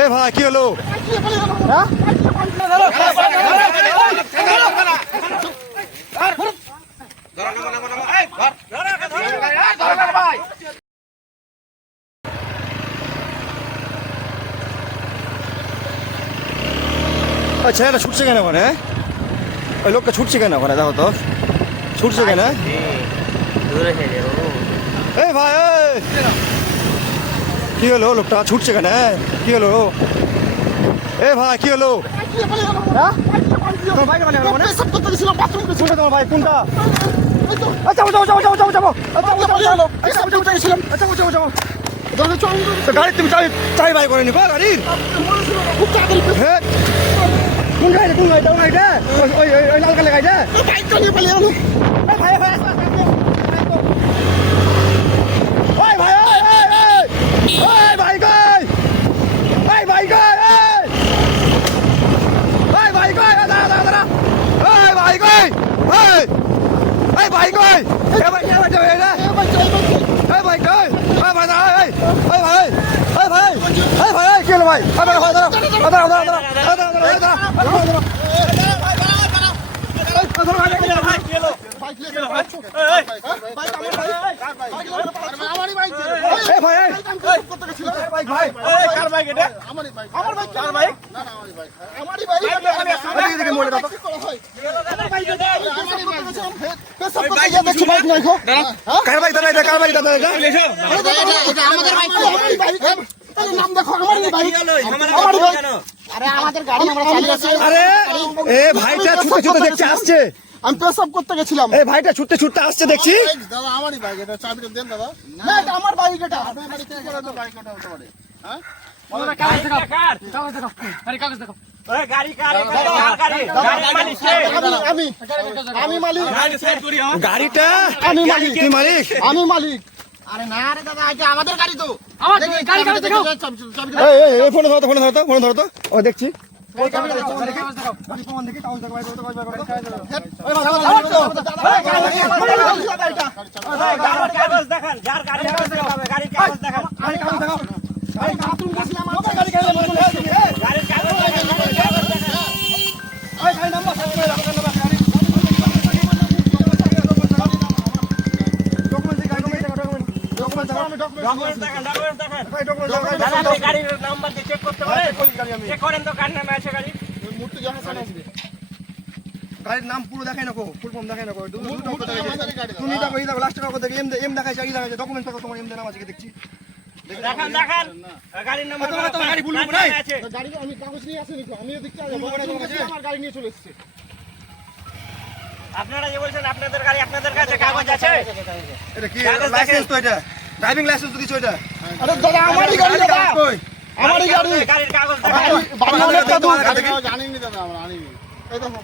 এ ভাই কি হলো? ছেলেটা ছুটছে কেন ওখানে? ওই লোকটা ছুটছে কেন ওখানে? দেখো তো ছুটছে কেন? এই ভাই কি হলো? লোকটা ছুটছে কেন? কি হলো? এ ভাই কি হলো? তোমার ভাই তোমার ভাই কোনটা? গাড়ি তুমি চাই ভাই করে নিবো গাড়ির? হ্যাঁ কোন গাড়ি? কোন গাড়িটা? কোন গাড়িটা? ওই লাল কালে গাড়িটা? ভাই ভাই ভাইটা ছুটে ছুটে দেখছি আসছে। আমি পেশাব করতে গেছিলাম। এই ভাইটা ছুটতে ছুটতে আসছে দেখছি। দাদা আমারই বাইক, এটা চাবিটা দেন দাদা। না এটা আমার বাইক, এটা আপনার বাড়ি থেকে করে তো বাইক ওটা হতে পারে। হ্যাঁ কাগজ দেখাও, কাগজ দেখাও, আরে কাগজ দেখাও। ওই গাড়ি মালিক কে? আমি মালিক। গাড়িটা আমি মালিক। তুই মালিক? আমি মালিক। আরে না রে দাদা, এটা আমাদের গাড়ি তো। আমাদের গাড়ি দেখাও। এই ফোন ধরো তো, ফোন ধরো তো, ফোন ধরো তো। ও দেখছি। এই কাগজ দেখাও, কাগজ দেখাও। গাড়ি প্রমাণ দেখি, কাগজ দেখাও, কাগজ দেখাও। কাগজ দেখান, যার গাড়ি কাগজ দেখাও, গাড়ির কাগজ দেখাও। গাড়ি কাগজ দেখাও। গাড়ি বাথরুম গেছিলাম, আমার গাড়ি কাগজ দেখাও। গাড়ির কাগজ দেখাও। এই গাড়ি নাম্বার সাথে করে রাখো, নাম্বার গাড়ি। ডকুমেন্ট দেখান, গাড়ির নাম্বার দিয়ে চেক করতে পারে? চেক করেন তো, কার নামে আছে গাড়ি? মুর্তজা হাসান আছে। গাড়ির নাম পুরো দেখাই না কো, ফুল ফর্ম দেখাই না কো। তুমি দেখো, এই দেখো লাস্টে কাগজ দেখি, এম দেখাইছে, এই দেখাইছে, ডকুমেন্ট দেখো, তোমার এম নাম আছে কি দেখছি। দেখান দেখান গাড়ির নাম্বার। তোমার গাড়ি ভুল নাই আছে? গাড়ি আমি কাগজ নিয়ে আসিনি তো, আমিও দেখতে আমার গাড়ি নিয়ে চলে এসেছে। আপনারা যে বলছেন আপনাদের গাড়ি, আপনাদের কাছে কাগজ আছে? এটা কি লাইসেন্স? তো এটা ড্রাইভিং লাইসেন্স তো কিছু এটা? আরে দাদা আমারই গাড়ি, দাদা আমারই গাড়ি। গাড়ির কাগজ দেখান। বাড়ি অনেকটা দূর, জানিনি দাদা, আমরা আনিনি। এই দেখো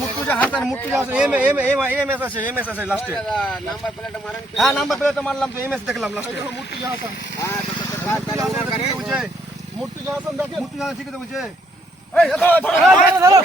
মুর্তজা হাসান, মুর্তজা হাসান, এমএস আছে, এমএস আছে লাস্টে। নাম্বার প্লেটটা মারেন। হ্যাঁ নাম্বার প্লেটটা মারলাম তো, এমএস দেখলাম লাস্টে। দেখো মুর্তজা হাসান। হ্যাঁ তাহলে ওর গাড়ি বুঝে। মুর্তজা হাসান দেখেন, মুর্তজা হাসান ঠিক আছে বুঝে। এই ধরো ধরো ধরো ধরো।